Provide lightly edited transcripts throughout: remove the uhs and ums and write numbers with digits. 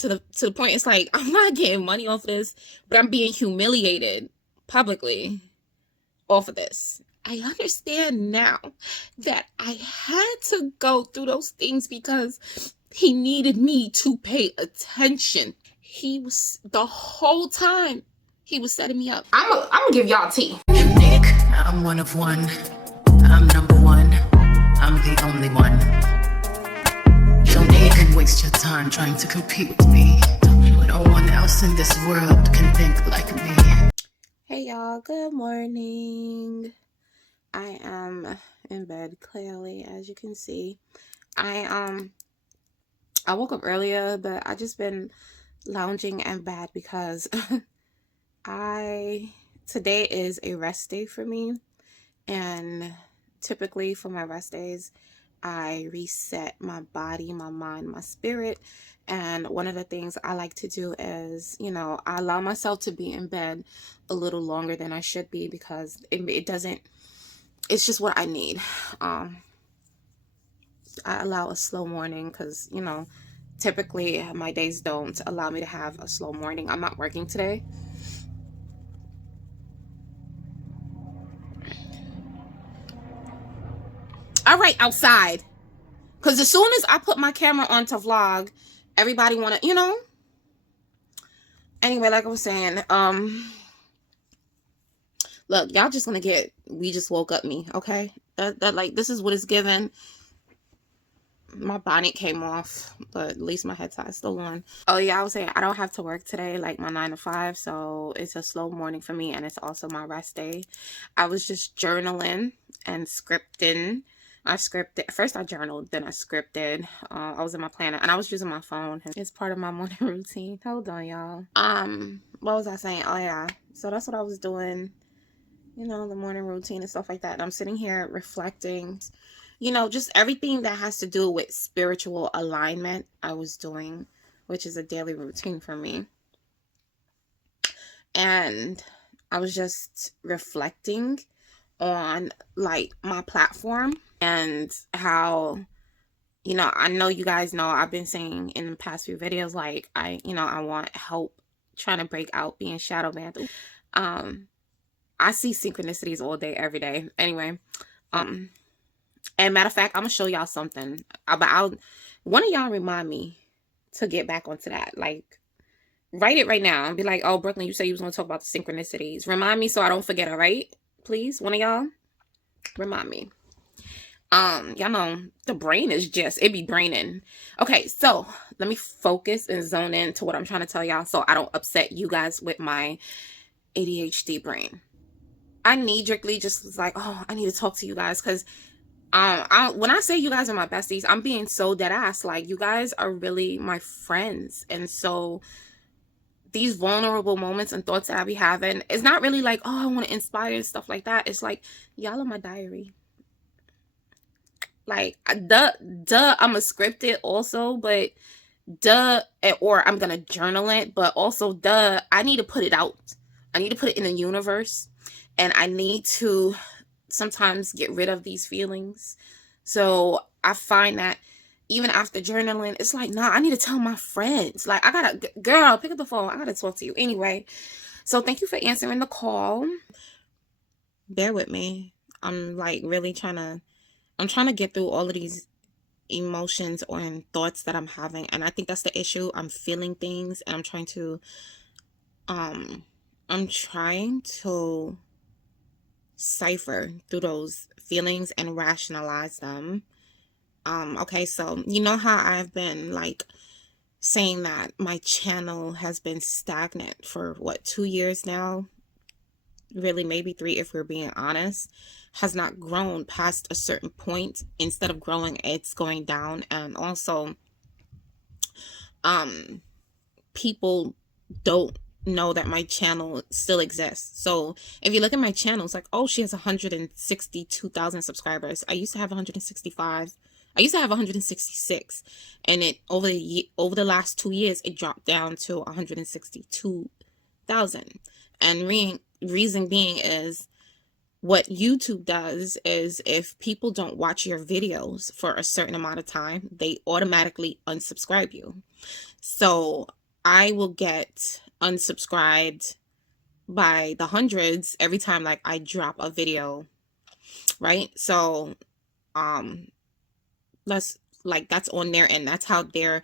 to the point it's like I'm not getting money off of this, but I'm being humiliated publicly off of this. I understand now that I had to go through those things because he needed me to pay attention. He was, the whole time, he was setting me up. I'm gonna give y'all tea. Unique, I'm one of one. I'm number one. I'm the only one. Don't even waste your time trying to compete with me. No one else in this world can think like me. Hey y'all, good morning. I am in bed clearly, as you can see. I woke up earlier, but I just been lounging in bed because today is a rest day for me, and typically for my rest days I reset my body, my mind, my spirit. And one of the things I like to do is, I allow myself to be in bed a little longer than I should be, because it's just what I need. I allow a slow morning because, typically my days don't allow me to have a slow morning. I'm not working today. All right, outside. Because as soon as I put my camera on to vlog, everybody want to, Anyway, like I was saying, look, y'all just gonna get, we just woke up me, okay? That like, this is what it's given. My bonnet came off, but at least my head tie is still on. Oh yeah, I was saying I don't have to work today, like my 9 to 5, so it's a slow morning for me, and it's also my rest day. I was just journaling and scripting. First I journaled, then I scripted. I was in my planner and I was using my phone. It's part of my morning routine. Hold on, y'all. What was I saying? Oh yeah, so that's what I was doing, the morning routine and stuff like that. And I'm sitting here reflecting, just everything that has to do with spiritual alignment I was doing, which is a daily routine for me. And I was just reflecting on like my platform and how, I know you guys know I've been saying in the past few videos, like I want help trying to break out being shadow banned. I see synchronicities all day, every day. Anyway, and matter of fact, I'm gonna show y'all something. One of y'all remind me to get back onto that. Like, write it right now and be like, oh, Brooklyn, you said you was gonna talk about the synchronicities. Remind me so I don't forget, all right? Please, one of y'all, remind me. Y'all know the brain is just, it be braining. Okay, so let me focus and zone in to what I'm trying to tell y'all so I don't upset you guys with my ADHD brain. I knee-jerkly just was like, oh, I need to talk to you guys because when I say you guys are my besties, I'm being so dead ass. Like, you guys are really my friends. And so these vulnerable moments and thoughts that I be having, it's not really like, oh, I want to inspire and stuff like that. It's like, y'all are my diary. Like, duh, I'm a script it also, but duh, or I'm gonna journal it, but also duh, I need to put it out. I need to put it in the universe, and I need to sometimes get rid of these feelings. So I find that even after journaling, it's like, nah, I need to tell my friends. Like, I gotta, girl, pick up the phone. I gotta talk to you. Anyway, so thank you for answering the call. Bear with me. I'm like really trying to get through all of these emotions or thoughts that I'm having. And I think that's the issue. I'm feeling things and I'm trying to cipher through those feelings and rationalize them. Okay, so you know how I've been like saying that my channel has been stagnant for what, 2 years now? Really, maybe 3 if we're being honest. Has not grown past a certain point. Instead of growing, it's going down. And also, people don't know that my channel still exists. So if you look at my channel, it's like, oh, she has 162,000 subscribers. I used to have 165. I used to have 166, and it over the last 2 years it dropped down to 162,000. And reason being is What YouTube does is if people don't watch your videos for a certain amount of time, they automatically unsubscribe you. So I will get unsubscribed by the hundreds every time like I drop a video, right? So um that's that's on their end. That's how their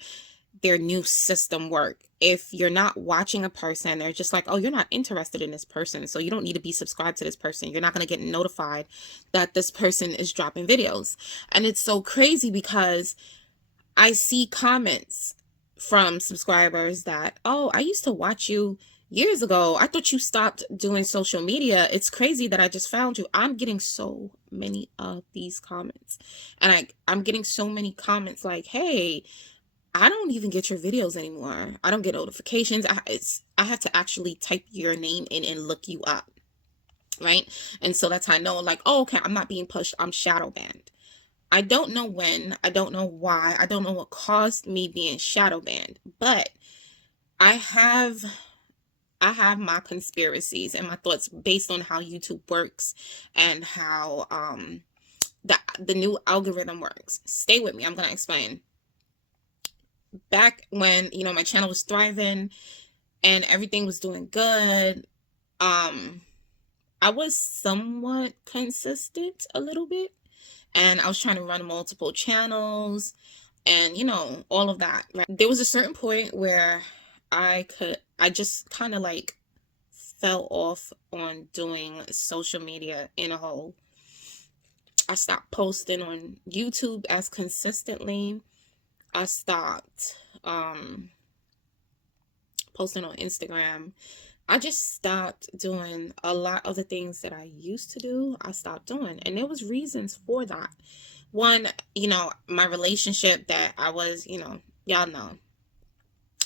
new system work. If you're not watching a person, they're just like, oh, you're not interested in this person, so you don't need to be subscribed to this person. You're not going to get notified that this person is dropping videos. And it's so crazy because I see comments from subscribers that, oh, I used to watch you years ago. I thought you stopped doing social media. It's crazy that I just found you. I'm getting so many of these comments. And I'm getting so many comments like, hey, I don't even get your videos anymore. I don't get notifications. I have to actually type your name in and look you up, right? And so that's how I know, like, oh, okay, I'm not being pushed. I'm shadow banned. I don't know when. I don't know why. I don't know what caused me being shadow banned, but I have I have my conspiracies and my thoughts based on how YouTube works and how the new algorithm works. Stay with me. I'm gonna explain. Back when, my channel was thriving and everything was doing good, I was somewhat consistent a little bit, and I was trying to run multiple channels and all of that, right? There was a certain point where I just kind of like fell off on doing social media in a whole. I stopped posting on YouTube as consistently. I stopped posting on Instagram. I just stopped doing a lot of the things that I used to do. I stopped doing, and there was reasons for that. One, my relationship that I was, y'all know,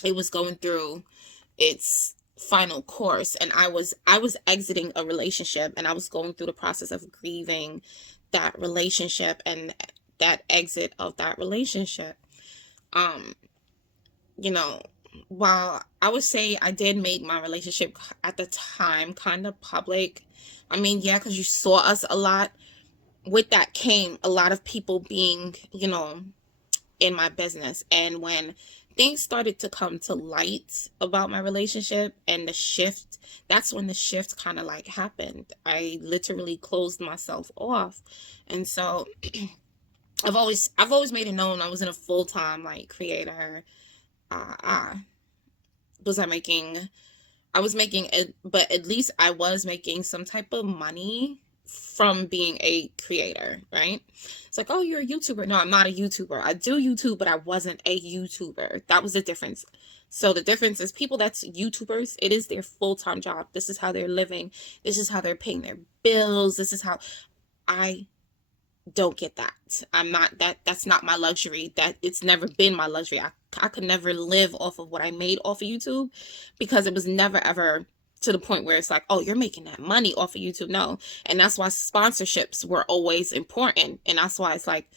it was going through its final course, and I was exiting a relationship, and I was going through the process of grieving that relationship and that exit of that relationship. Um, you know, while I would say I did make my relationship at the time kind of public, I mean, yeah, because you saw us a lot. With that came a lot of people being, in my business. And when things started to come to light about my relationship and the shift, that's when the shift kind of like happened. I literally closed myself off. And so I've always made it known I wasn't a full-time like creator. I was I was making it, but at least I was making some type of money from being a creator, right? It's like, oh, you're a YouTuber. No, I'm not a YouTuber. I do YouTube, but I wasn't a YouTuber. That was the difference. So the difference is people that's YouTubers, it is their full-time job. This is how they're living. This is how they're paying their bills. This is how I don't get that. I'm not that's not my luxury. That it's never been my luxury. I could never live off of what I made off of YouTube because it was never ever to the point where it's like, oh, you're making that money off of YouTube. No. And that's why sponsorships were always important. And that's why it's like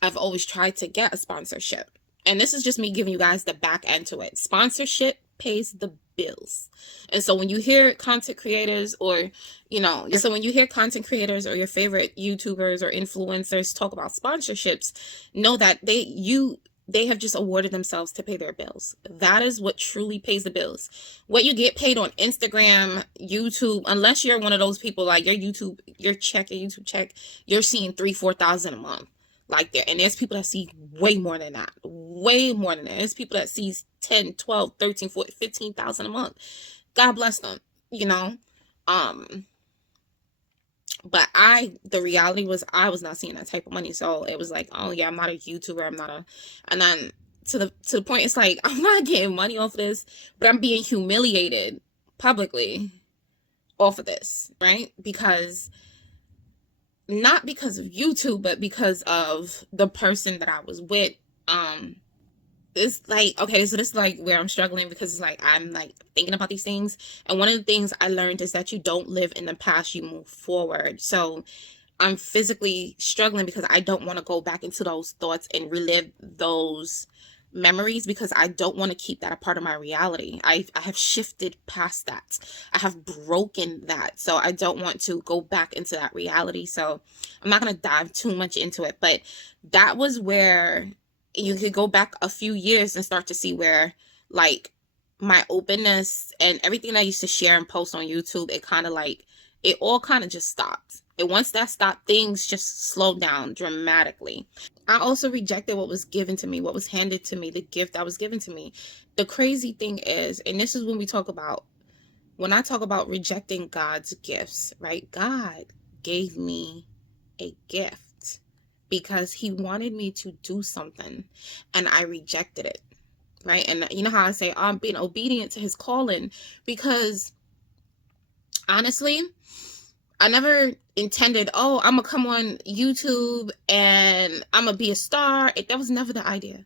I've always tried to get a sponsorship. And this is just me giving you guys the back end to it. Sponsorship pays the bills. And so when you hear content creators or, when you hear content creators or your favorite YouTubers or influencers talk about sponsorships, know that they have just awarded themselves to pay their bills. That is what truly pays the bills. What you get paid on Instagram, YouTube, unless you're one of those people like your YouTube check, you're seeing 3,000-4,000 a month. Like there, and there's people that see way more than that. Way more than that. There's people that sees 10, 12, 13, 14, 15,000 a month. God bless them, but the reality was I was not seeing that type of money. So it was like, oh yeah, I'm not a YouTuber. And then to the point, it's like, I'm not getting money off of this, but I'm being humiliated publicly off of this, right? Not because of YouTube, but because of the person that I was with. It's like, okay, so this is like where I'm struggling because it's like I'm like thinking about these things, and one of the things I learned is that you don't live in the past, you move forward. So I'm physically struggling because I don't want to go back into those thoughts and relive those memories because I don't want to keep that a part of my reality. I have shifted past that. I have broken that. So I don't want to go back into that reality. So I'm not going to dive too much into it, but that was where you could go back a few years and start to see where, like, my openness and everything I used to share and post on YouTube, it kind of like, it all kind of just stopped. And once that stopped, things just slowed down dramatically. I also rejected what was given to me, what was handed to me, the gift that was given to me. The crazy thing is, and this is when I talk about rejecting God's gifts, right? God gave me a gift because he wanted me to do something and I rejected it, right? And you know how I say I'm being obedient to his calling, because honestly, I never intended, oh, I'm gonna come on YouTube and I'm gonna be a star. That was never the idea.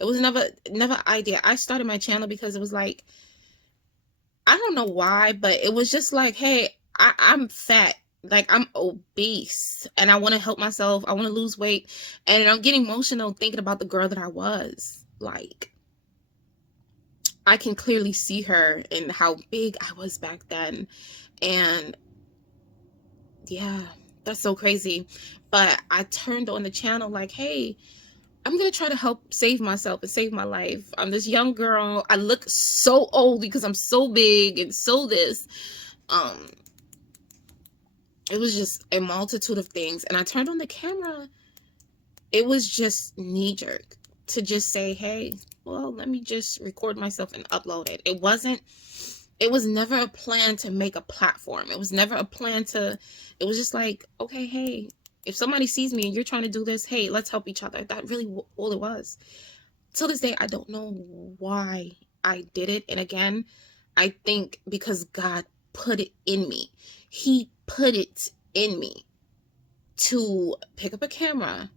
It was never idea. I started my channel because it was like, I don't know why, but it was just like, hey, I'm fat. Like, I'm obese and I want to help myself. I want to lose weight. And I'm getting emotional thinking about the girl that I was. Like, I can clearly see her and how big I was back then. And yeah, that's so crazy. But I turned on the channel like, hey, I'm going to try to help save myself and save my life. I'm this young girl. I look so old because I'm so big and so this. Um, it was just a multitude of things. And I turned on the camera. It was just knee-jerk to just say, hey, well, let me just record myself and upload it. It was never a plan to make a platform. It was never a plan to, it was just like, okay, hey, if somebody sees me and you're trying to do this, hey, let's help each other. That really all it was. Till this day, I don't know why I did it. And again, I think because God put it in me. He put it in me to pick up a camera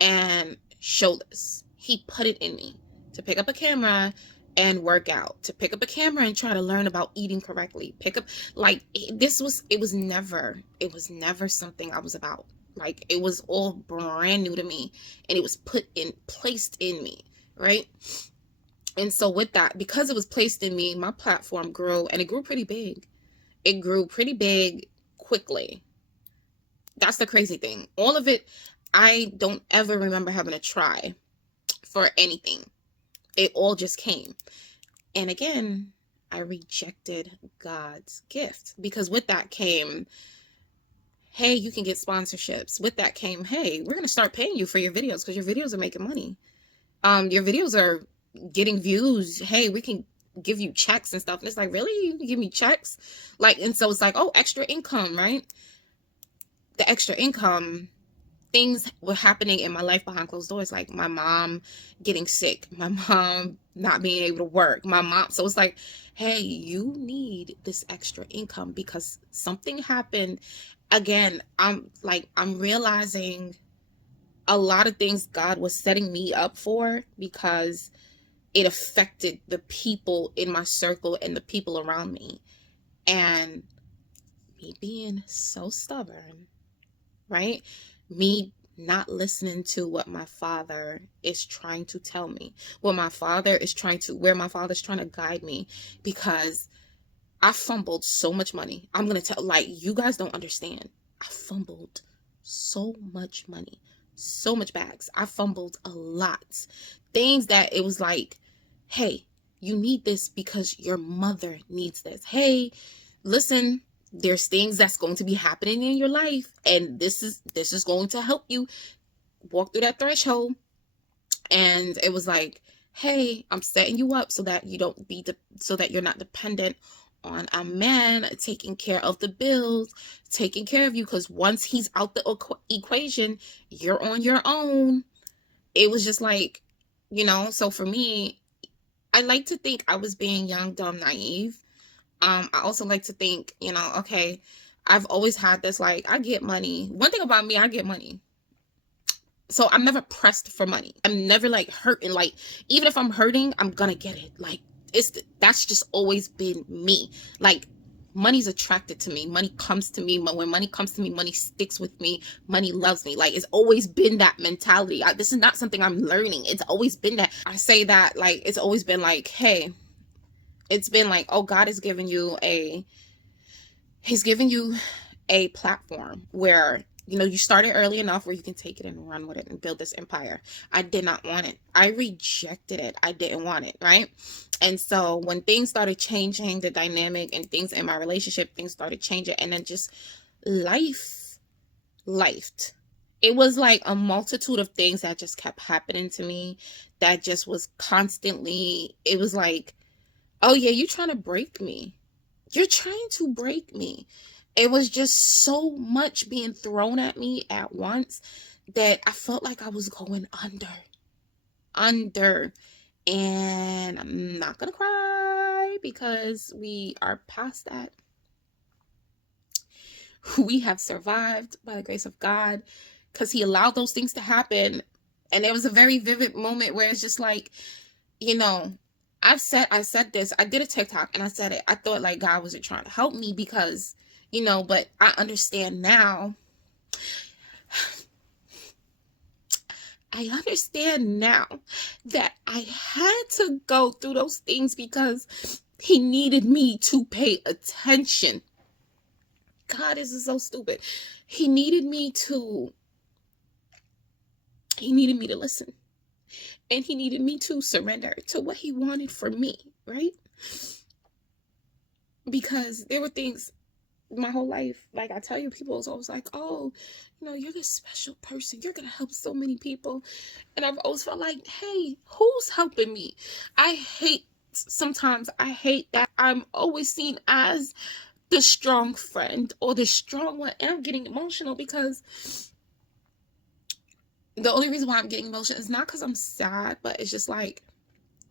and show this. He put it in me to pick up a camera and work out, to pick up a camera and try to learn about eating correctly. It was never something I was about. Like, it was all brand new to me and it was placed in me, right? And so with that, because it was placed in me, my platform grew, and it grew pretty big. It grew pretty big quickly. That's the crazy thing. All of it, I don't ever remember having to try for anything. It all just came. And again, I rejected God's gift, because with that came, hey, you can get sponsorships. With that came, hey, we're going to start paying you for your videos because your videos are making money. Your videos are getting views. Hey, we can give you checks and stuff. And it's like, really? You can give me checks? Like, and so it's like, oh, extra income, right? The extra income, things were happening in my life behind closed doors, like my mom getting sick, my mom not being able to work, my mom. So it's like, hey, you need this extra income because something happened. Again, I'm realizing a lot of things God was setting me up for, because it affected the people in my circle and the people around me. And me being so stubborn, right? Me not listening to what my father is trying to tell me, where my father's trying to guide me, because I fumbled so much money. I'm going to tell, like, you guys don't understand. I fumbled so much money, so much bags. I fumbled a lot. Things that it was like, hey, you need this because your mother needs this. Hey, listen, there's things that's going to be happening in your life, and this is going to help you walk through that threshold. And it was like, hey, I'm setting you up so that so that you're not dependent on a man taking care of the bills, taking care of you, because once he's out the equation, you're on your own. It was just like, so for me, I like to think I was being young, dumb, naive. I also like to think, okay, I've always had this, like, I get money. One thing about me, I get money. So I'm never pressed for money. I'm never like hurting. Like, even if I'm hurting, I'm gonna get it. Like, that's just always been me. Like, money's attracted to me. Money comes to me. When money comes to me, money sticks with me. Money loves me. Like, it's always been that mentality. This is not something I'm learning. It's always been that. I say that, like, it's always been like, hey, it's been like, oh, God has given you he's given you a platform where, you know, you started early enough where you can take it and run with it and build this empire. I did not want it. I rejected it. I didn't want it, right? And so when things started changing, the dynamic and things in my relationship, things started changing, and then just life lifed. It was like a multitude of things that just kept happening to me, that just was constantly, it was like, oh yeah, you're trying to break me. You're trying to break me. It was just so much being thrown at me at once that I felt like I was going under. And I'm not gonna cry because we are past that. We have survived by the grace of God, because he allowed those things to happen. And there was a very vivid moment where it's just like, you know, I said this, I did a TikTok and I said it. I thought like God wasn't trying to help me because, you know, but I understand now. I understand now that I had to go through those things because he needed me to pay attention. God, this is so stupid. He needed me to listen. And he needed me to surrender to what he wanted for me, right? Because there were things my whole life, like I tell you, people was always like, oh, you know, you're this special person, you're gonna help so many people. And I've always felt like, hey, who's helping me? Sometimes I hate that I'm always seen as the strong friend or the strong one, and I'm getting emotional because the only reason why I'm getting emotional is not because I'm sad, but it's just like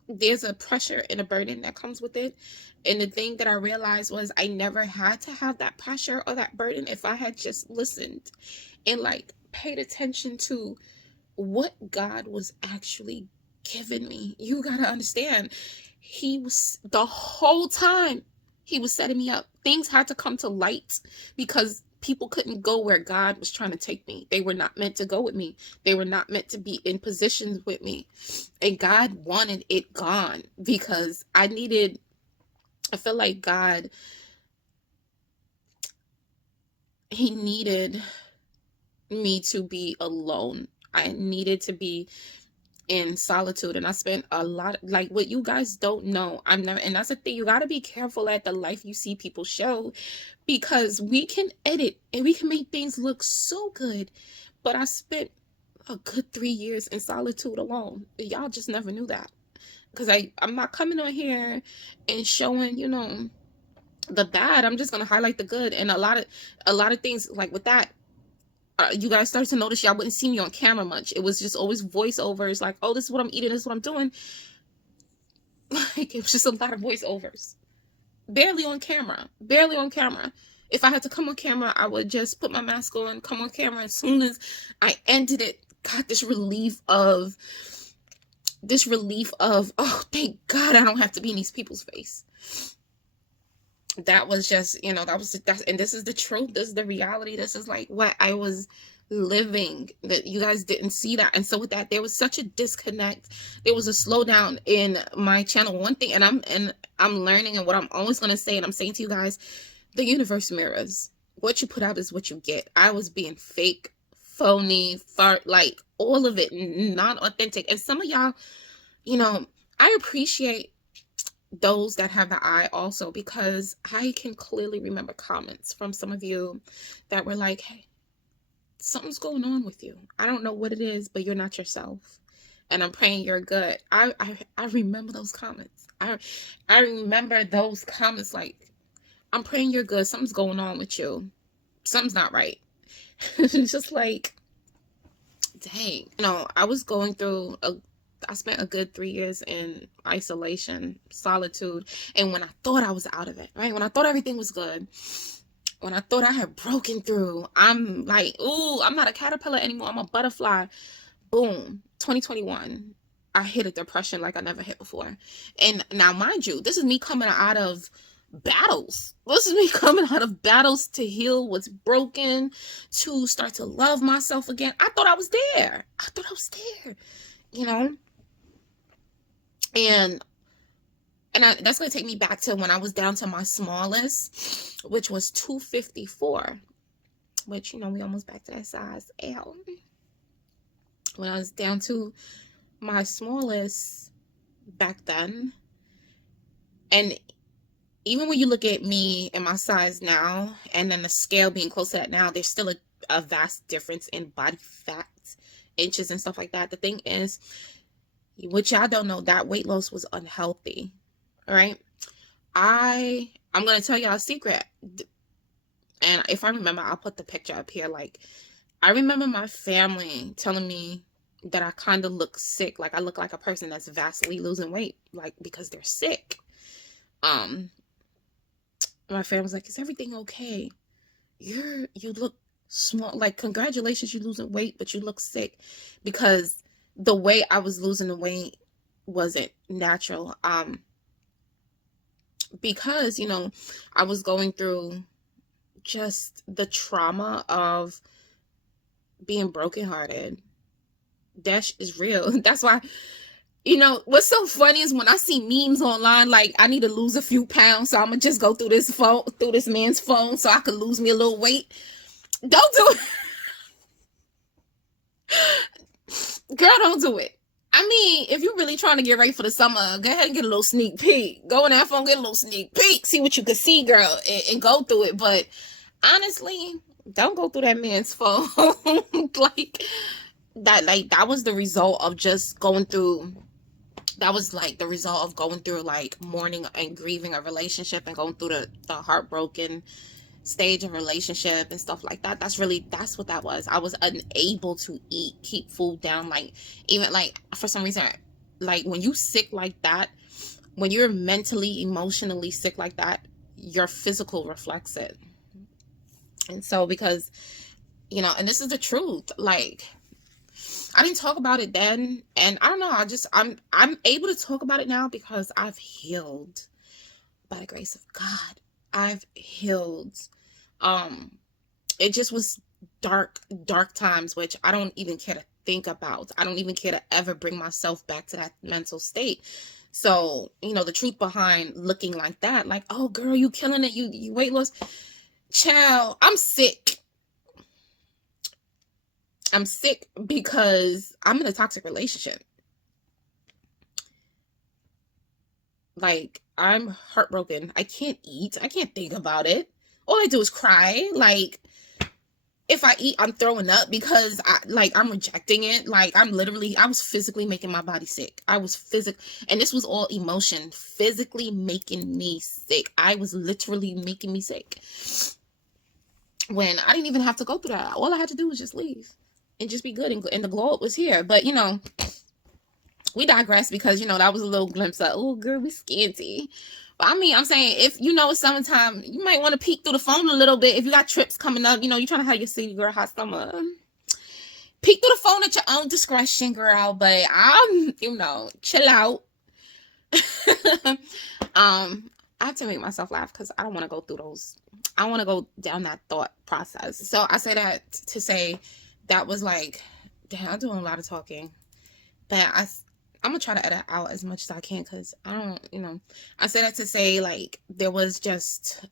there's a pressure and a burden that comes with it. And the thing that I realized was I never had to have that pressure or that burden if I had just listened and like paid attention to what God was actually giving me. You gotta understand, he was, the whole time he was setting me up. Things had to come to light because people couldn't go where God was trying to take me. They were not meant to go with me. They were not meant to be in positions with me. And God wanted it gone because I feel like God, he needed me to be alone. I needed to be in solitude, and I spent a lot, like what you guys don't know, I'm never, and that's the thing, you got to be careful at the life you see people show, because we can edit and we can make things look so good, but I spent a good 3 years in solitude alone. Y'all just never knew that, because I'm not coming on here and showing, you know, the bad. I'm just gonna highlight the good. And a lot of things like with that, you guys started to notice y'all wouldn't see me on camera much. It was just always voiceovers, like, oh, this is what I'm eating, this is what I'm doing. Like, it was just a lot of voiceovers. Barely on camera. If I had to come on camera, I would just put my mask on, come on camera. As soon as I ended it, got this relief of, oh, thank God I don't have to be in these people's face. That was just, you know, and this is the truth, this is the reality, this is like what I was living, that you guys didn't see that. And so with that, there was such a disconnect. There was a slowdown in my channel. One thing, and I'm learning, and what I'm always going to say, and I'm saying to you guys, the universe mirrors what you put out is what you get. I was being fake, phony, like all of it, not authentic. And some of y'all, you know, I appreciate those that have the eye also, because I can clearly remember comments from some of you that were like, hey, something's going on with you. I don't know what it is, but you're not yourself. And I'm praying you're good. I remember those comments. I remember those comments, like, I'm praying you're good. Something's going on with you. Something's not right. It's just like, dang. You know, I was going through I spent a good 3 years in isolation, solitude. And when I thought I was out of it, right? When I thought everything was good, when I thought I had broken through, I'm like, ooh, I'm not a caterpillar anymore. I'm a butterfly. Boom. 2021. I hit a depression like I never hit before. And now, mind you, this is me coming out of battles. This is me coming out of battles to heal what's broken, to start to love myself again. I thought I was there. You know? And that's going to take me back to when I was down to my smallest, which was 254, which, you know, we almost back to that size L. When I was down to my smallest back then, and even when you look at me and my size now, and then the scale being close to that now, there's still a vast difference in body fat, inches and stuff like that. The thing is, what y'all don't know, that weight loss was unhealthy. All right. I'm going to tell y'all a secret. And if I remember, I'll put the picture up here. Like, I remember my family telling me that I kind of look sick. Like, I look like a person that's vastly losing weight, like, because they're sick. My family was like, is everything okay? You look small. Like, congratulations, you're losing weight, but you look sick. Because the way I was losing the weight wasn't natural. Because, you know, I was going through just the trauma of being brokenhearted. That is real. That's why, you know, what's so funny is when I see memes online, like, I need to lose a few pounds, so I'm gonna just go through this man's phone so I could lose me a little weight. Don't do it. Girl, don't do it. I mean, if you're really trying to get ready for the summer, go ahead and get a little sneak peek. Go in that phone, get a little sneak peek, see what you can see, girl, and go through it. But honestly, don't go through that man's phone. Like that was the result of just going through. That was like the result of going through like mourning and grieving a relationship and going through the heartbroken stage of relationship and stuff like that. That's what that was. I was unable to keep food down. Like, even like for some reason, like when you sick like that, when you're mentally, emotionally sick like that, your physical reflects it. And so, because, you know, and this is the truth, like, I didn't talk about it then, and I don't know, I'm able to talk about it now because I've healed by the grace of God. I've healed. It just was dark times, which I don't even care to think about. I don't even care to ever bring myself back to that mental state. So, you know, the truth behind looking like that, like, oh girl, you killing it, you weight loss. Child, I'm sick. I'm sick because I'm in a toxic relationship. Like, I'm heartbroken. I can't eat. I can't think about it. All I do is cry. Like, if I eat, I'm throwing up because I'm rejecting it. Like, I was physically making my body sick. And this was all emotion, physically making me sick. I was literally making me sick. When I didn't even have to go through that. All I had to do was just leave and just be good. And the glow up was here. But, you know, we digress because, you know, that was a little glimpse of, oh, girl, we scanty. But I mean, I'm saying, if you know it's summertime, you might want to peek through the phone a little bit. If you got trips coming up, you know, you're trying to have your city girl hot summer. Peek through the phone at your own discretion, girl. But you know, chill out. I have to make myself laugh because I don't want to go through those. I want to go down that thought process. So I say that to say that was like, damn, I'm doing a lot of talking. But I'm going to try to edit out as much as I can because I don't, you know. I say that to say, like, there was just,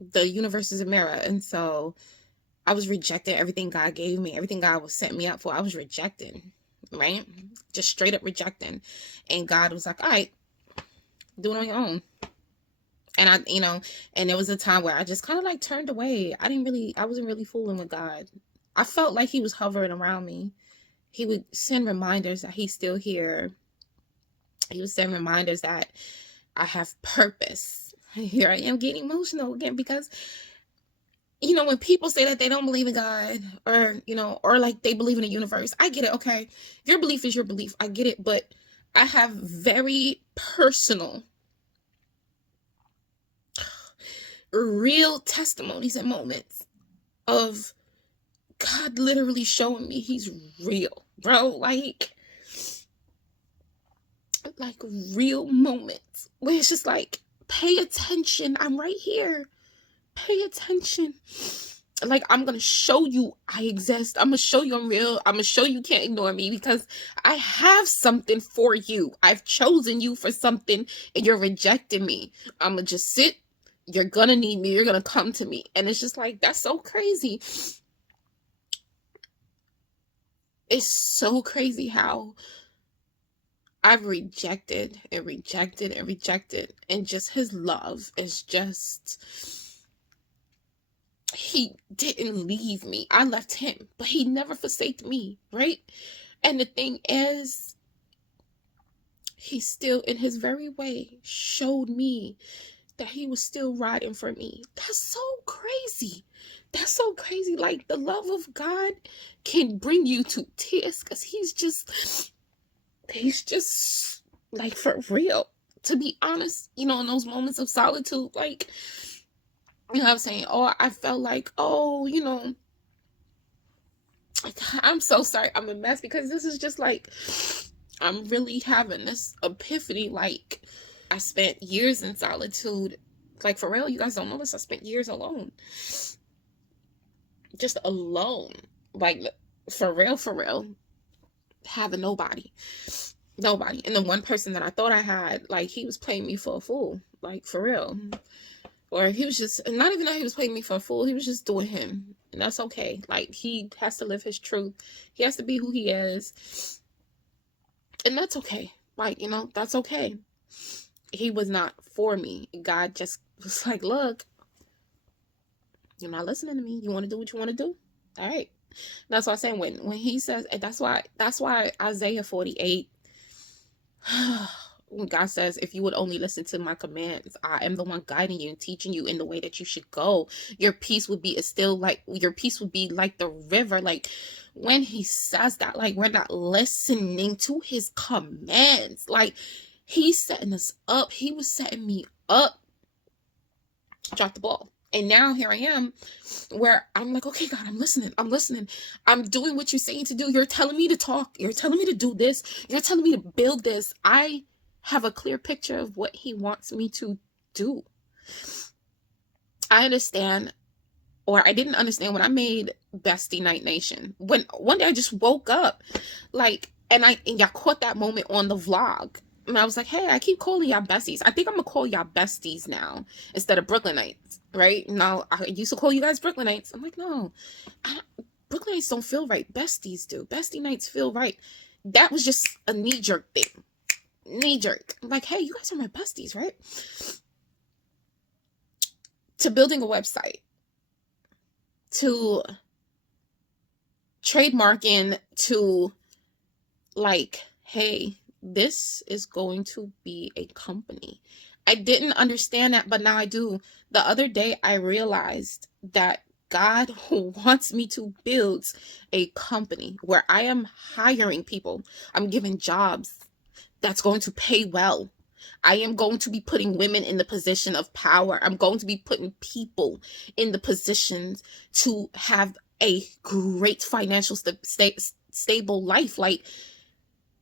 the universe is a mirror. And so I was rejecting everything God gave me, everything God was setting me up for. I was rejecting, right? Just straight up rejecting. And God was like, all right, do it on your own. And I, you know, and there was a time where I just kind of like turned away. I wasn't really fooling with God. I felt like he was hovering around me. He would send reminders that he's still here. He would send reminders that I have purpose. Here I am getting emotional again because, you know, when people say that they don't believe in God, or, you know, or like they believe in the universe, I get it. Okay. Your belief is your belief. I get it. But I have very personal, real testimonies and moments of God literally showing me he's real, bro. Like real moments where it's just like, Pay attention. I'm right here. Pay attention. Like, I'm gonna show you I exist. I'm gonna show you I'm real. I'm gonna show you can't ignore me, because I have something for you. I've chosen you for something, and you're rejecting me. I'm gonna just sit. You're gonna need me. You're gonna come to me. And it's just like, that's so crazy. It's so crazy how I've rejected and rejected and rejected. And just his love is just, he didn't leave me. I left him, but he never forsake me, right? And the thing is, he still, in his very way, showed me that he was still riding for me. That's so crazy. That's so crazy. Like, the love of God can bring you to tears, because he's just like, for real. To be honest, in those moments of solitude, like, I'm saying, oh, I felt like, oh, I'm so sorry, I'm a mess, because this is just like, I'm really having this epiphany. Like, I spent years in solitude. Like, for real, you guys don't know this. I spent years alone. Just alone. Like, for real. Having nobody. Nobody. And the one person that I thought I had, like, he was playing me for a fool. Like, for real. Or he was just, not even that he was playing me for a fool, he was just doing him. And that's okay. Like, he has to live his truth. He has to be who he is. And that's okay. Like, that's okay. He was not for me. God just was like, look, you're not listening to me. You want to do what you want to do? All right. That's why I'm saying, when he says, and that's why Isaiah 48, when God says, if you would only listen to my commands, I am the one guiding you and teaching you in the way that you should go, your peace would be like the river. Like, when he says that, like, we're not listening to his commands. Like, he's setting us up. He was setting me up. Drop the ball. And now here I am, where I'm like, okay, God, I'm listening. I'm doing what you're saying to do. You're telling me to talk. You're telling me to do this. You're telling me to build this. I have a clear picture of what he wants me to do. I understand, or I didn't understand, when I made Bestie Night Nation. When one day I just woke up, like, and y'all caught that moment on the vlog. And I was like, hey, I keep calling y'all besties. I think I'm going to call y'all besties now instead of Brooklynites, right? Now, I used to call you guys Brooklynites. I'm like, no, Brooklynites don't feel right. Besties do. Bestie nights feel right. That was just a knee-jerk thing. Knee-jerk. I'm like, hey, you guys are my besties, right? To building a website. To trademarking. To, like, hey, this is going to be a company. I didn't understand that, but now I do. The other day, I realized that God wants me to build a company where I am hiring people. I'm giving jobs that's going to pay well. I am going to be putting women in the position of power. I'm going to be putting people in the positions to have a great financial stable life. Like,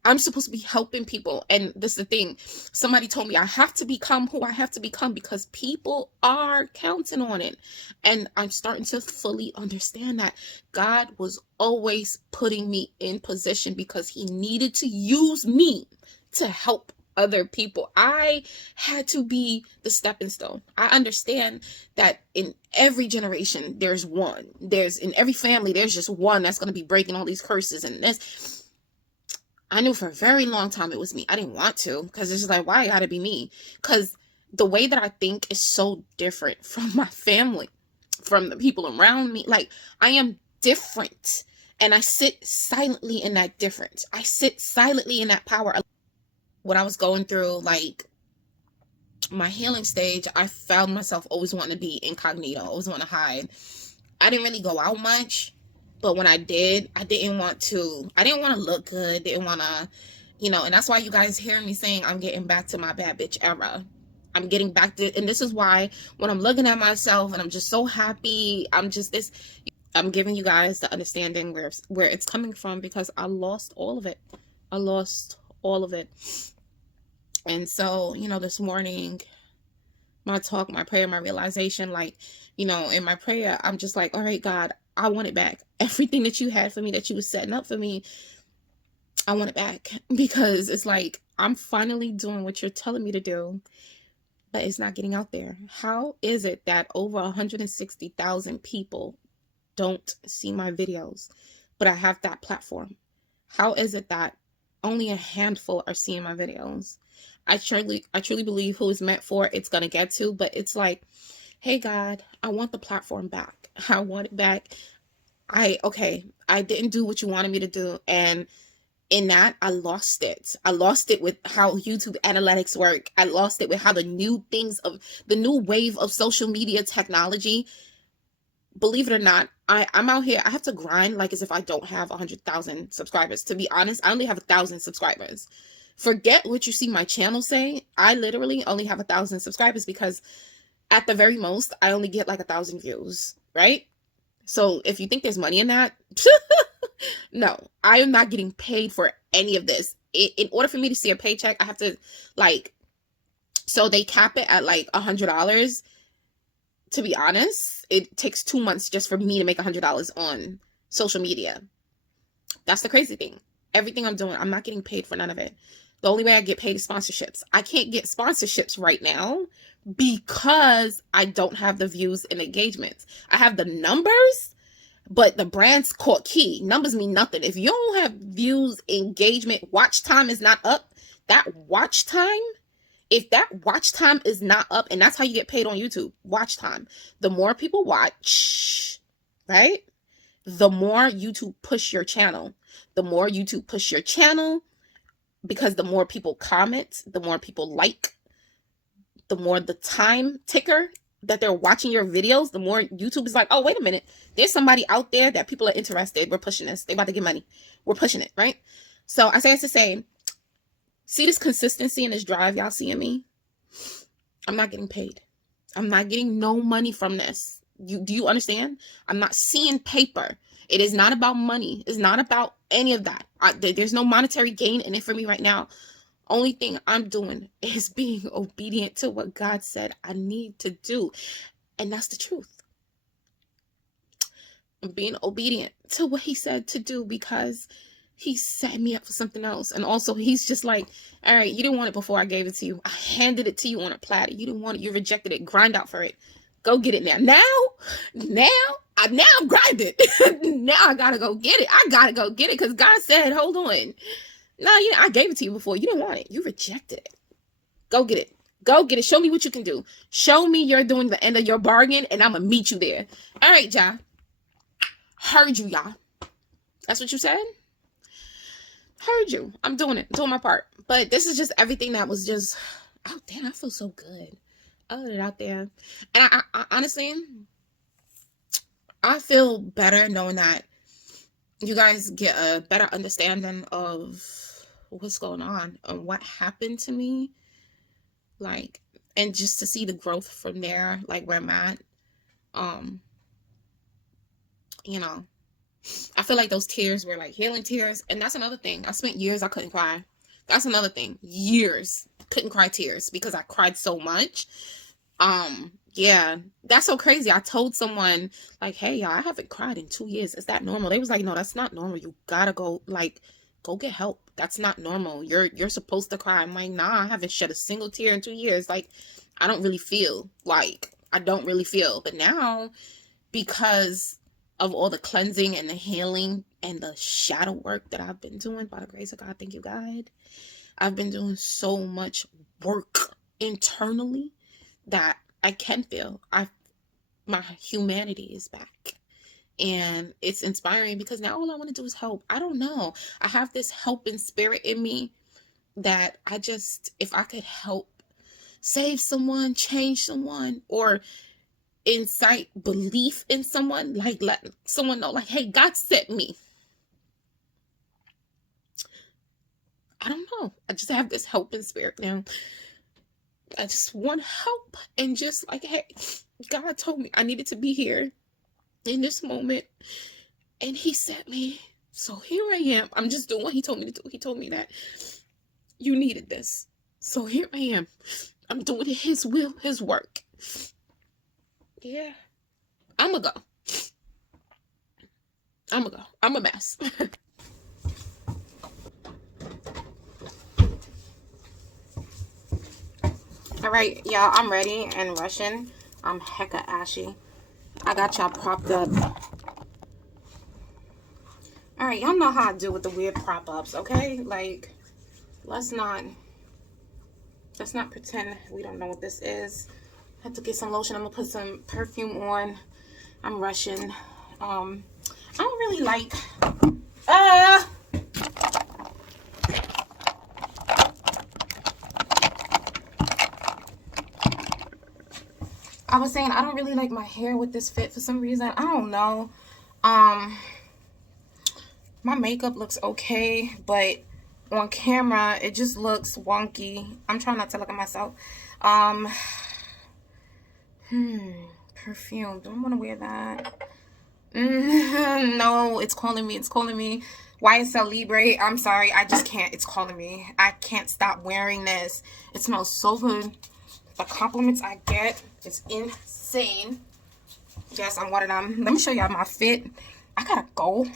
I'm supposed to be helping people. And this is the thing. Somebody told me I have to become who I have to become, because people are counting on it. And I'm starting to fully understand that God was always putting me in position because he needed to use me to help other people. I had to be the stepping stone. I understand that in every generation, there's one. In every family, there's just one that's going to be breaking all these curses and this. I knew for a very long time it was me. I didn't want to, because it's just like, why it gotta be me? Because the way that I think is so different from my family, from the people around me. Like, I am different, and I sit silently in that difference. I sit silently in that power. When I was going through, like, my healing stage, I found myself always wanting to be incognito, always want to hide. I didn't really go out much. But when I did, I didn't want to look good, didn't want to, and that's why you guys hear me saying I'm getting back to my bad bitch era. I'm getting back to, and this is why when I'm looking at myself and I'm just so happy, I'm giving you guys the understanding where it's coming from, because I lost all of it. I lost all of it. And so, this morning, my talk, my prayer, my realization, like, in my prayer, I'm just like, all right, God, I want it back. Everything that you had for me, that you was setting up for me, I want it back. Because it's like, I'm finally doing what you're telling me to do, but it's not getting out there. How is it that over 160,000 people don't see my videos, but I have that platform? How is it that only a handful are seeing my videos? I truly believe who is meant for, it's gonna get to, but it's like, hey God, I want the platform back. I want it back. I didn't do what you wanted me to do, and in that, I lost it. I lost it with how YouTube analytics work. I lost it with how the new wave of social media technology. Believe it or not, I'm out here. I have to grind like as if I don't have 100,000 subscribers. To be honest, I only have 1,000 subscribers. Forget what you see my channel say. I literally only have 1,000 subscribers because at the very most, I only get like 1,000 views, right? So if you think there's money in that, no, I am not getting paid for any of this. In order for me to see a paycheck, I have to like, so they cap it at like $100. To be honest, it takes 2 months just for me to make $100 on social media. That's the crazy thing. Everything I'm doing, I'm not getting paid for none of it. The only way I get paid is sponsorships. I can't get sponsorships right now because I don't have the views and engagements. I have the numbers, but the brand's caught key. Numbers mean nothing. If you don't have views, engagement, watch time is not up, that watch time, if that watch time is not up, and that's how you get paid on YouTube, watch time. The more people watch, right? The more YouTube push your channel. The more YouTube push your channel, because the more people comment, the more people like, the more the time ticker that they're watching your videos, the more YouTube is like, oh, wait a minute. There's somebody out there that people are interested. We're pushing this. They about to get money. We're pushing it, right? So I say it's to say, see this consistency and this drive y'all seeing me? I'm not getting paid. I'm not getting no money from this. Do you understand? I'm not seeing paper. It is not about money. It's not about any of that. There's no monetary gain in it for me right now. Only thing I'm doing is being obedient to what God said I need to do. And that's the truth. I'm being obedient to what he said to do because he set me up for something else. And also he's just like, all right, you didn't want it before I gave it to you. I handed it to you on a platter. You didn't want it. You rejected it. Grind out for it. Go get it now. Now I'm grinding. Now I gotta go get it. I gotta go get it because God said, hold on. No, I gave it to you before. You didn't want it. You rejected it. Go get it. Go get it. Show me what you can do. Show me you're doing the end of your bargain, and I'm going to meet you there. All right, y'all. Heard you, y'all. That's what you said? Heard you. I'm doing it. Doing my part. But this is just everything that was just, oh, damn, I feel so good. I let it out there. And I honestly, I feel better knowing that you guys get a better understanding of what's going on and what happened to me, like, and just to see the growth from there, like where I'm at. You know, I feel like those tears were like healing tears. And that's another thing. I spent years I couldn't cry. That's another thing. Years couldn't cry tears because I cried so much. Yeah, that's so crazy. I told someone like, hey, y'all, I haven't cried in 2 years. Is that normal? They was like, no, that's not normal. You gotta go, like, go get help. That's not normal. You're supposed to cry. I'm like, nah, I haven't shed a single tear in 2 years. Like, I don't really feel. But now, because of all the cleansing and the healing and the shadow work that I've been doing, by the grace of God, thank you, God, I've been doing so much work internally that I can feel my humanity is back. And it's inspiring because now all I want to do is help. I don't know. I have this helping spirit in me that if I could help save someone, change someone, or incite belief in someone, like let someone know, like, hey, God sent me. I don't know. I just have this helping spirit now. I just want help and just like, hey, God told me I needed to be here in this moment and he sent me. So here I am. I'm just doing what he told me to do. He told me that you needed this. So here I am. I'm doing his will, his work. Yeah. I'ma go. I'm a mess. Alright, y'all, I'm ready and rushing. I'm hecka ashy. I got y'all propped up. Alright, y'all know how I do with the weird prop ups, okay? Like, let's not pretend we don't know what this is. I have to get some lotion. I'm gonna put some perfume on. I'm rushing. I don't really like I was saying I don't really like my hair with this fit for some reason. I don't know. My makeup looks okay, but on camera it just looks wonky. I'm trying not to look at myself. Perfume. Do I want to wear that? No, it's calling me. It's calling me. YSL Libre. I'm sorry. I just can't. It's calling me. I can't stop wearing this. It smells so good. The compliments I get is insane. Yes, I'm one of them. Let me show y'all my fit. I gotta go.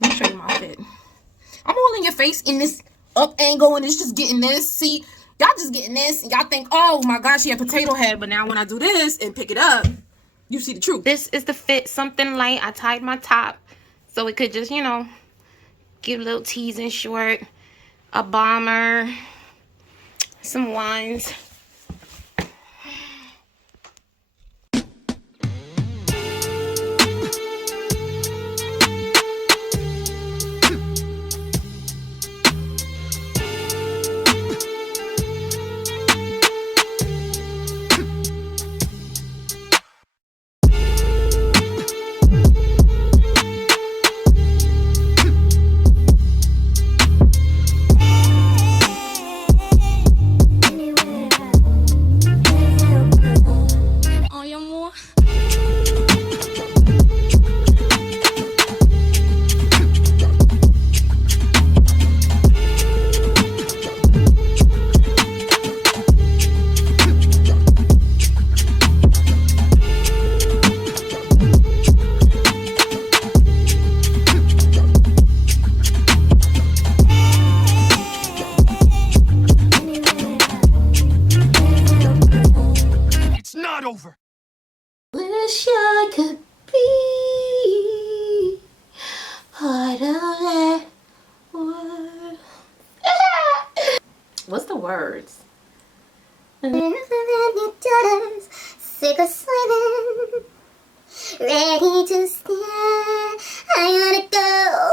Let me show you my fit. I'm holding your face in this up angle and it's just getting this. See, y'all just getting this. Y'all think, oh my gosh, she had potato head. But now when I do this and pick it up, you see the truth. This is the fit, something light. I tied my top so it could just, you know, give little tees and short. A bomber, some lines. Wish I could be part of that world. What's the words? Sick of swimming, ready to stand. I wanna go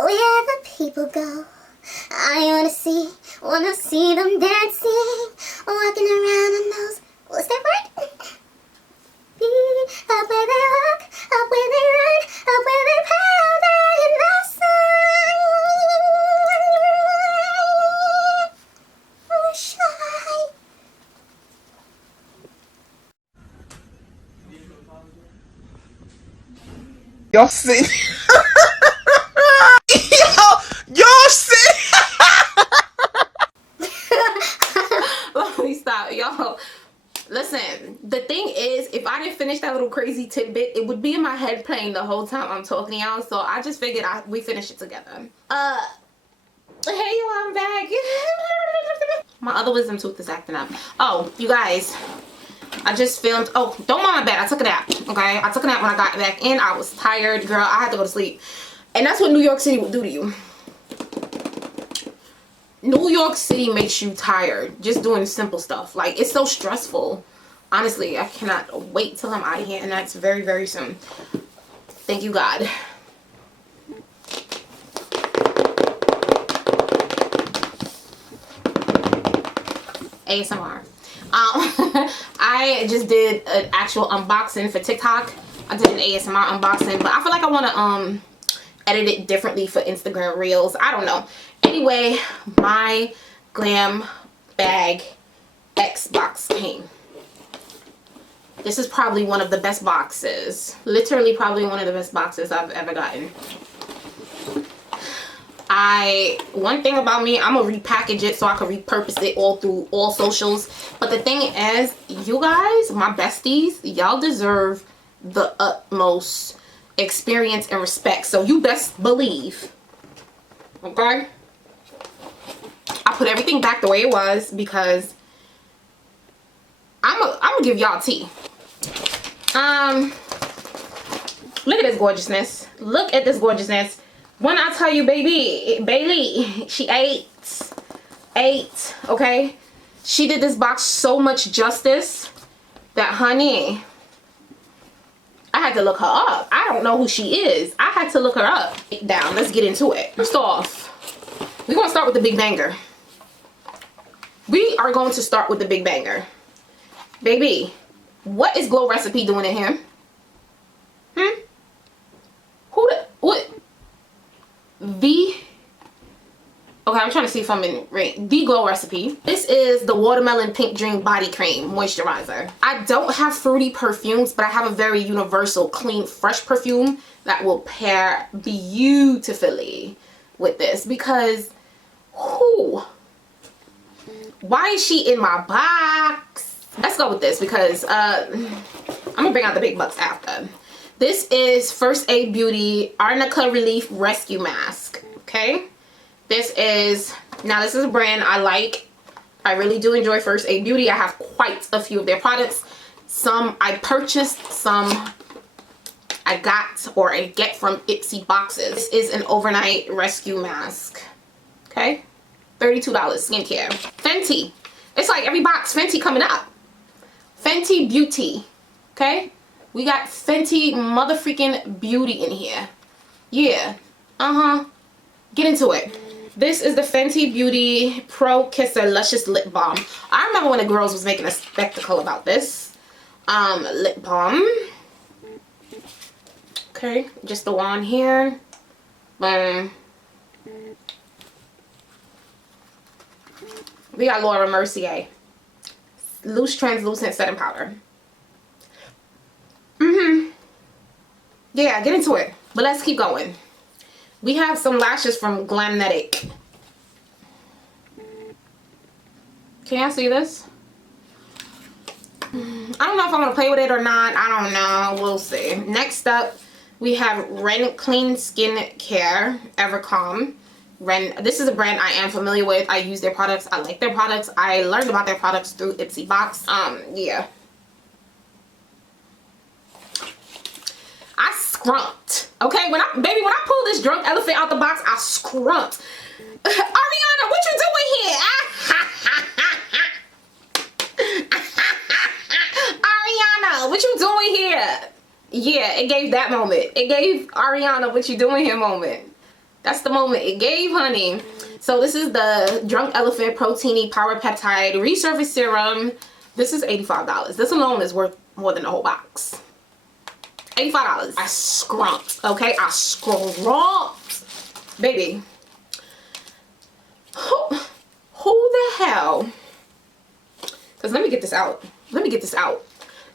where the people go. I wanna see them dancing, walking around on those. What's that word? Up where they walk, up where they run, up where they powder in the sun. Shy. Y'all sit. Y'all sit. Let me stop, y'all. Listen, the thing is, if I didn't finish that little crazy tidbit, it would be in my head playing the whole time I'm talking to y'all. So I just figured we finish it together. Hey y'all, I'm back. My other wisdom tooth is acting up. Oh, you guys, I just filmed. Oh, don't mind my bed. I took a nap. Okay, I took a nap when I got back in. I was tired, girl. I had to go to sleep, and that's what New York City will do to you. New York City makes you tired just doing simple stuff. Like, it's so stressful. Honestly, I cannot wait till I'm out of here, and that's very, very soon. Thank you, God. ASMR. I just did an actual unboxing for TikTok. I did an ASMR unboxing, but I feel like I want to edit it differently for Instagram Reels. I don't know. Anyway, my GLAM bag X box came. This is probably one of the best boxes. Literally probably one of the best boxes I've ever gotten. One thing about me, I'm gonna repackage it so I can repurpose it all through all socials. But the thing is, you guys, my besties, y'all deserve the utmost experience and respect. So you best believe, okay, I put everything back the way it was because I'm gonna give y'all tea. Look at this gorgeousness. Look at this gorgeousness. When I tell you, baby, Bailey, she ate, okay? She did this box so much justice that, honey, I had to look her up. I don't know who she is. I had to look her up. Down, let's get into it. First off, we're gonna start with the big banger. We are going to start with the big banger. Baby, what is Glow Recipe doing in here? What? Okay, I'm trying to see if I'm in right. The Glow Recipe. This is the Watermelon Pink Dream Body Cream Moisturizer. I don't have fruity perfumes, but I have a very universal, clean, fresh perfume that will pair beautifully with this because, why is she in my box? Let's go with this because I'm gonna bring out the big bucks after. This is First Aid Beauty Arnica Relief Rescue Mask. Okay, this is a brand I like. I really do enjoy First Aid Beauty. I have quite a few of their products. Some I purchased, some I got or I get from Ipsy boxes. This is an overnight rescue mask. Okay, $32 skincare. Fenty. It's like every box Fenty coming up. Fenty Beauty. Okay, we got Fenty motherfreaking Beauty in here. Yeah. Get into it. This is the Fenty Beauty Pro Kisser Luscious Lip Balm. I remember when the girls was making a spectacle about this. Lip balm. Okay, just the wand here. Boom. We got Laura Mercier Loose Translucent Setting Powder. Yeah, get into it. But let's keep going. We have some lashes from Glamnetic. Can y'all see this? I don't know if I'm going to play with it or not. I don't know. We'll see. Next up, we have Ren Clean Skin Care Evercalm. Ren, this is a brand I am familiar with. I use their products. I like their products. I learned about their products through Ipsy Box. Yeah. I scrumped. Okay, when I pull this drunk elephant out the box, I scrumped. Ariana, what you doing here? Ariana, what you doing here? Yeah, it gave that moment. It gave Ariana, what you doing here moment. That's the moment it gave, honey. So this is the Drunk Elephant Proteiny Power Peptide Resurface Serum. This is $85. This alone is worth more than the whole box. $85. I scrumped, okay? I scrumped. Baby. Who the hell? Because let me get this out. Let me get this out.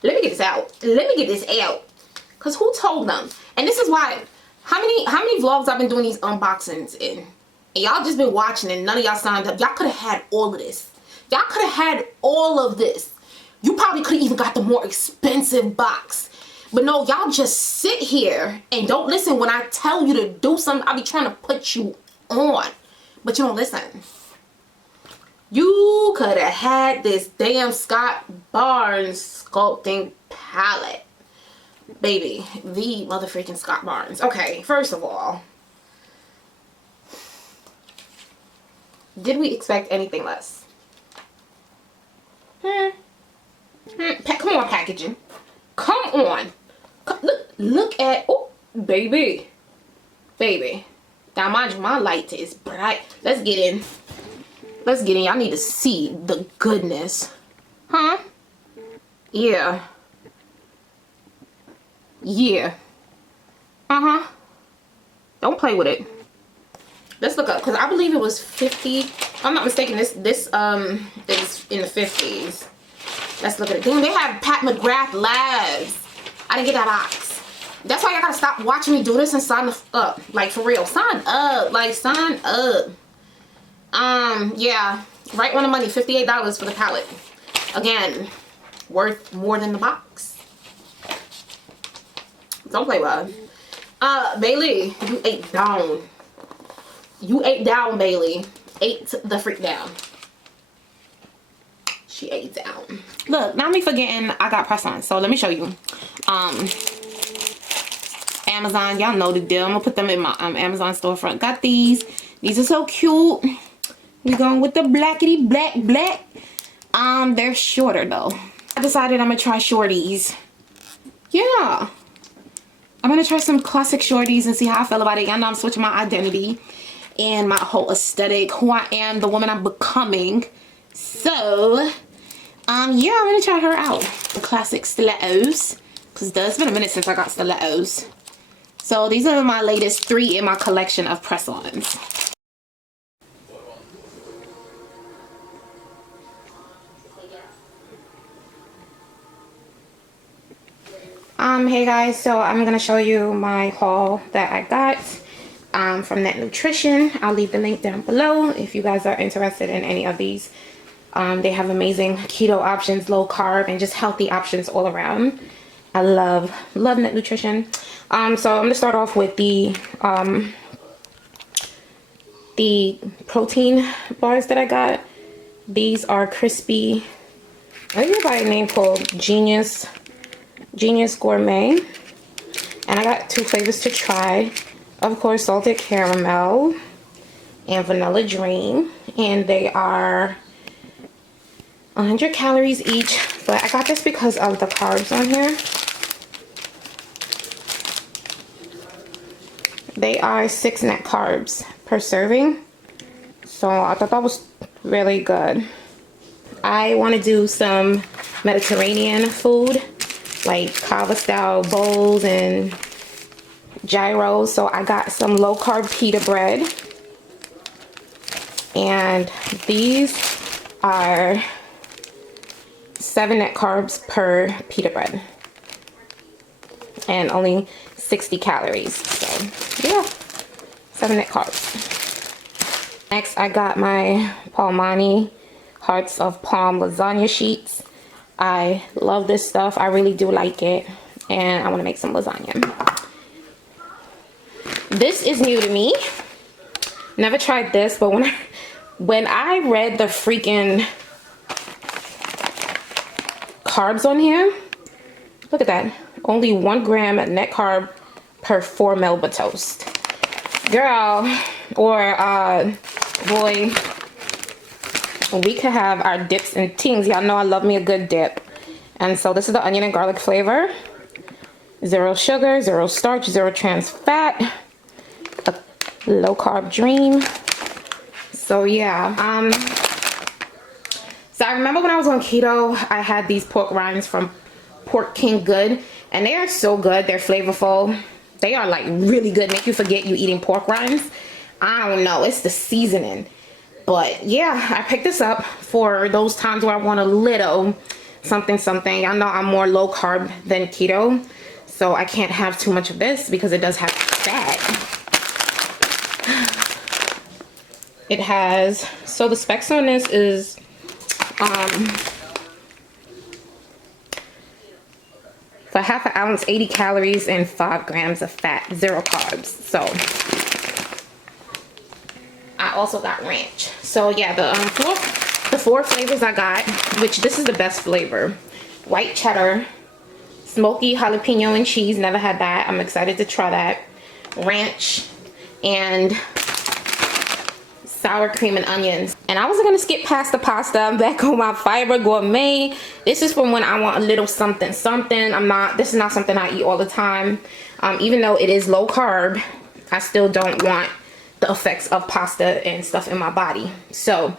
Let me get this out. Let me get this out. Because who told them? And this is why, how many vlogs I've been doing these unboxings in? And y'all just been watching and none of y'all signed up. Y'all could have had all of this. Y'all could have had all of this. You probably could have even got the more expensive box. But no, y'all just sit here and don't listen when I tell you to do something. I be trying to put you on. But you don't listen. You could have had this damn Scott Barnes sculpting palette. Baby, the motherfucking Scott Barnes. Okay, first of all, did we expect anything less? Come on, packaging. Come on. Look at, oh, baby. Baby. Now, mind you, my light is bright. Let's get in. Let's get in. Y'all need to see the goodness. Huh? Yeah. Yeah. Don't play with it. Let's look up, because I believe it was 50. If I'm not mistaken, this is in the 50s. Let's look at it. Damn, they have Pat McGrath Labs. I didn't get that box. That's why y'all gotta stop watching me do this and sign up. Like, for real. Sign up. Like, sign up. Yeah. Right on the money. $58 for the palette. Again, worth more than the box. Don't play with her. Bailey, you ate down. You ate down, Bailey. Ate the freak down. She ate down. Look, not me forgetting I got press-ons. So let me show you. Amazon, y'all know the deal. I'm gonna put them in my Amazon storefront. Got these. These are so cute. We're going with the blackity black. They're shorter though. I decided I'm gonna try shorties. Yeah. I'm gonna try some classic shorties and see how I feel about it. Y'all know I'm switching my identity and my whole aesthetic, who I am, the woman I'm becoming. So, yeah, I'm gonna try her out. The classic stilettos, because it's been a minute since I got stilettos. So these are my latest 3 in my collection of press-ons. Hey guys, so I'm gonna show you my haul that I got from Net Nutrition. I'll leave the link down below if you guys are interested in any of these. They have amazing keto options, low carb, and just healthy options all around. I love Net Nutrition. So I'm gonna start off with the protein bars that I got. These are crispy. I think by a name called Genius Gourmet, and I got 2 flavors to try. Of course, salted caramel and vanilla dream, and they are 100 calories each, but I got this because of the carbs on here. They are 6 net carbs per serving, so I thought that was really good. I want to do some Mediterranean food, like kava style bowls and gyros, so I got some low carb pita bread, and these are 7 net carbs per pita bread and only 60 calories. So yeah, 7 net carbs. Next, I got my Palmani Hearts of Palm lasagna sheets. I love this stuff. I really do like it, and I want to make some lasagna. This is new to me. Never tried this, but when I read the freaking carbs on here, look at that. Only 1 gram net carb per 4 Melba toast. Girl, or boy, we could have our dips and tings. Y'all know I love me a good dip. And so this is the onion and garlic flavor. 0 sugar, 0 starch, 0 trans fat. A low carb dream. So yeah. So I remember when I was on keto, I had these pork rinds from Pork King Good, and they are so good. They're flavorful. They are like really good. Make you forget you eating pork rinds. I don't know. It's the seasoning. But yeah, I picked this up for those times where I want a little something. I know I'm more low carb than keto, so I can't have too much of this because it does have fat. It has, so the specs on this is for half an ounce, 80 calories and 5 grams of fat, 0 carbs. So I also got ranch. So yeah, the 4 flavors I got, which this is the best flavor. White cheddar, smoky jalapeno and cheese. Never had that. I'm excited to try that. Ranch and sour cream and onions. And I wasn't gonna skip past the pasta. I'm back on my fiber gourmet. This is from when I want a little something. This is not something I eat all the time. Even though it is low carb, I still don't want the effects of pasta and stuff in my body. So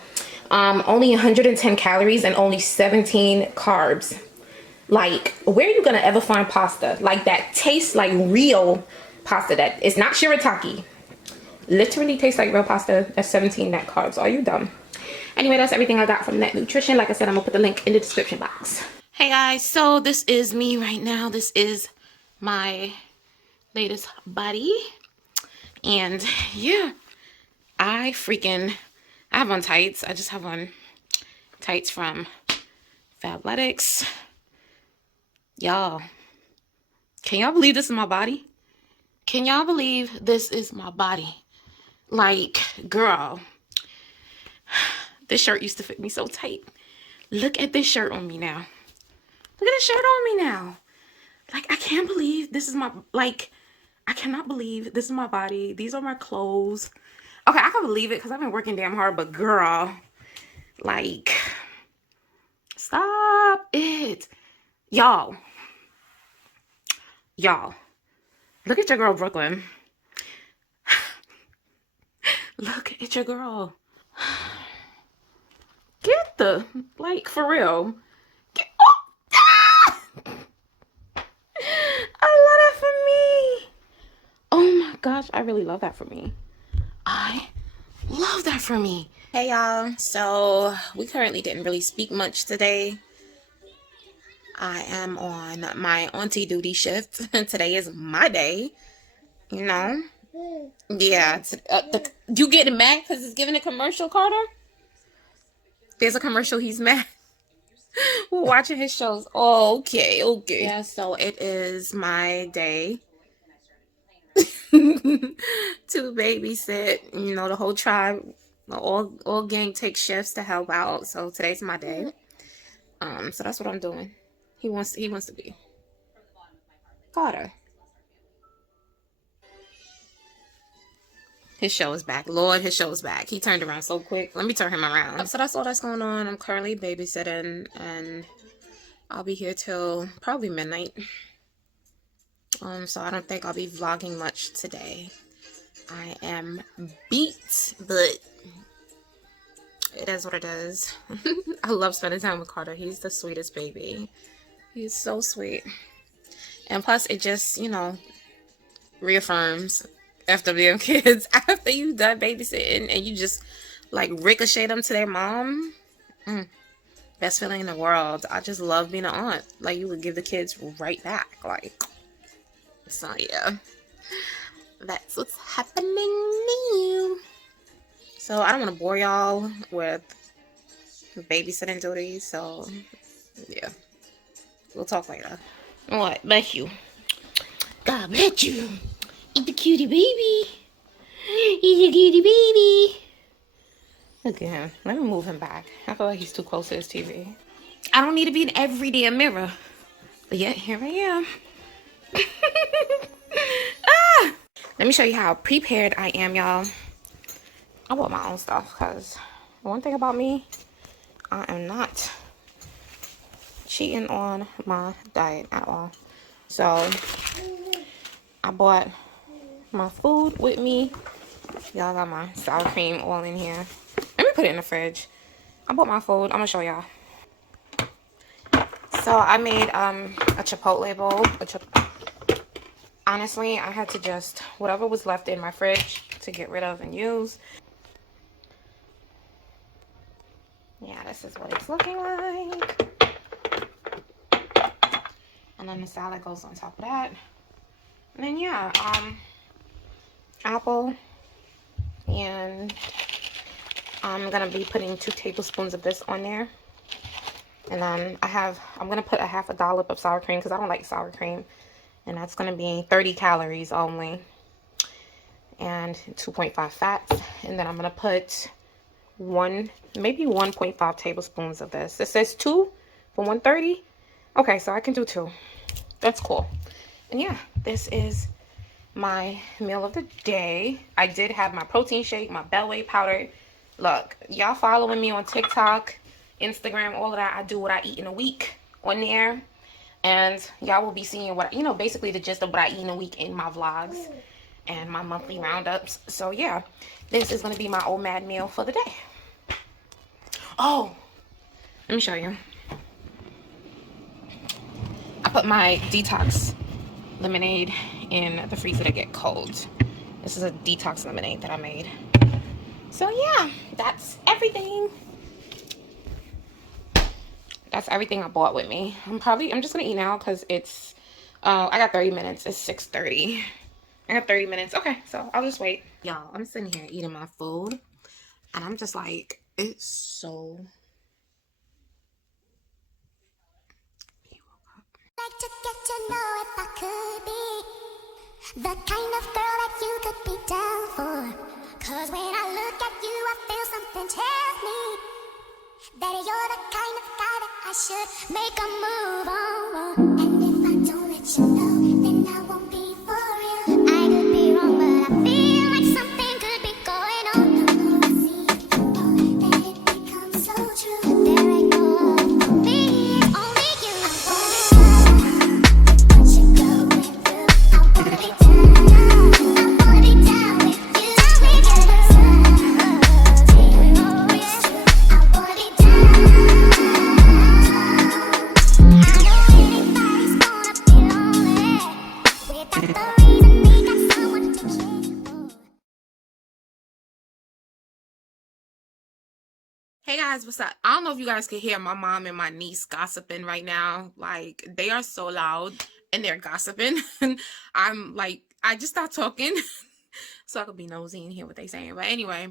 only 110 calories and only 17 carbs. Like, where are you gonna ever find pasta like that tastes like real pasta? That is not shirataki. Literally tastes like real pasta. That's 17 net carbs. Are you dumb? Anyway, that's everything I got from Net Nutrition. Like I said, I'm gonna put the link in the description box. Hey guys, so this is me right now. This is my latest body. And yeah, I have on tights. I just have on tights from Fabletics. Y'all, can y'all believe this is my body? Can y'all believe this is my body? Like, girl, this shirt used to fit me so tight. Look at this shirt on me now. Look at this shirt on me now. Like, I can't believe this is my, like, I cannot believe this is my body. These are my clothes. Okay, I can believe it because I've been working damn hard, but girl, like, stop it. Y'all, look at your girl, Brooklyn. Look at your girl. Get the, like, for real. Get, oh, ah! I love that for me. Oh my gosh, I really love that for me. I love that for me. Hey y'all, so we currently didn't really speak much today. I am on my auntie duty shift. Today is my day, you know. Yeah, you getting mad because it's giving a commercial, Carter? There's a commercial, he's mad. We're watching his shows. Oh, okay. Yeah, so it is my day to babysit. You know, the whole tribe, all gang take shifts to help out. So today's my day. So that's what I'm doing. He wants to be Carter. His show is back. Lord, his show is back. He turned around so quick. Let me turn him around. So that's all that's going on. I'm currently babysitting, and I'll be here till probably midnight. So I don't think I'll be vlogging much today. I am beat, but it is what it is. I love spending time with Carter. He's the sweetest baby. He's so sweet. And plus, it just, you know, reaffirms after being kids, after you done babysitting and you just like ricochet them to their mom. Best feeling in the world. I just love being an aunt. Like, you would give the kids right back. Like, so yeah, that's what's happening now. So I don't want to bore y'all with babysitting duties. So yeah, we'll talk later. What? Bless you. God bless you. Eat the cutie baby. Eat the cutie baby. Look at him. Let me move him back. I feel like he's too close to his TV. I don't need to be in every damn mirror. But yet, here I am. Ah! Let me show you how prepared I am, y'all. I bought my own stuff because one thing about me, I am not cheating on my diet at all. So, I bought my food with me. Y'all got my sour cream all in here. Let me put it in the fridge. I bought my food. I'm gonna show y'all. So I made a Chipotle bowl. Honestly, I had to just whatever was left in my fridge to get rid of and use. Yeah, this is what it's looking like. And then the salad goes on top of that. And then yeah, apple, and I'm gonna be putting 2 tablespoons of this on there. And then I'm gonna put a half a dollop of sour cream because I don't like sour cream, and that's gonna be 30 calories only, and 2.5 fats. And then I'm gonna put maybe 1.5 tablespoons of this. It says 2 for 130. Okay, so I can do 2. That's cool. And yeah, this is my meal of the day. I did have my protein shake, my Bellway powder. Look, y'all following me on TikTok, Instagram, all of that. I do what I eat in a week on there. And y'all will be seeing what, you know, basically the gist of what I eat in a week in my vlogs and my monthly roundups. So yeah, this is going to be my old mad meal for the day. Oh, let me show you. I put my detox lemonade in the freezer to get cold. This is a detox lemonade that I made. So yeah, that's everything. That's everything I bought with me. I'm just gonna eat now because it's I got 30 minutes. It's 6:30. I have 30 minutes. Okay, so I'll just wait. Y'all, I'm sitting here eating my food, and I'm just like, it's so... Like to get to know if I could be the kind of girl that you could be down for. Cause when I look at you, I feel something tell me that you're the kind of guy that I should make a move on. And if I don't let you know, then I won't be for real. I could be wrong, but I feel like something could be going on. The more I see it, the more that it becomes so true. There ain't no other for me, it's only you. I want what you're going through. I wanna be down. I wanna be down with you. We get the touch. Oh yeah. I wanna be down. I know anybody's gonna be lonely without the reason they got someone to care for. Hey guys, what's up? I don't know if you guys can hear my mom and my niece gossiping right now. Like, they are so loud and they're gossiping. I'm like, I just stopped talking so I could be nosy and hear what they're saying. But anyway,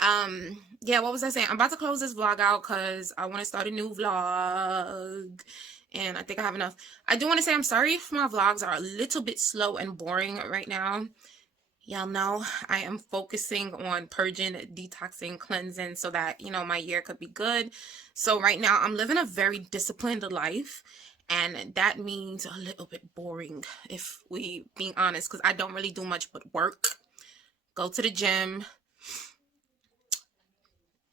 yeah, what was I saying? I'm about to close this vlog out because I want to start a new vlog. And I think I have enough. I do want to say I'm sorry if my vlogs are a little bit slow and boring right now. Y'all know I am focusing on purging, detoxing, cleansing so that, you know, my year could be good. So right now I'm living a very disciplined life, and that means a little bit boring if we being honest, because I don't really do much but work, go to the gym,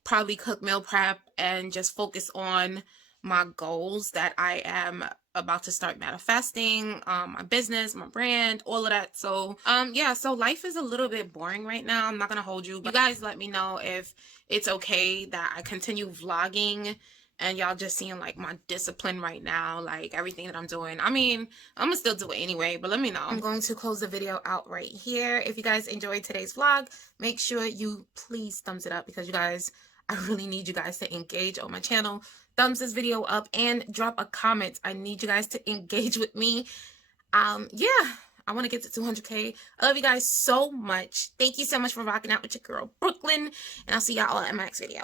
probably cook, meal prep, and just focus on my goals that I am about to start manifesting, my business, my brand, all of that. So yeah, so life is a little bit boring right now. I'm not gonna hold you, but you guys let me know if it's okay that I continue vlogging and y'all just seeing like my discipline right now, like everything that I'm doing. I mean, I'm gonna still do it anyway, but let me know. I'm going to close the video out right here. If you guys enjoyed today's vlog, make sure you please thumbs it up, because you guys, I really need you guys to engage on my channel. Thumbs this video up and drop a comment. I need you guys to engage with me. Yeah, I want to get to 200K. I love you guys so much. Thank you so much for rocking out with your girl Brooklyn, and I'll see y'all in my next video.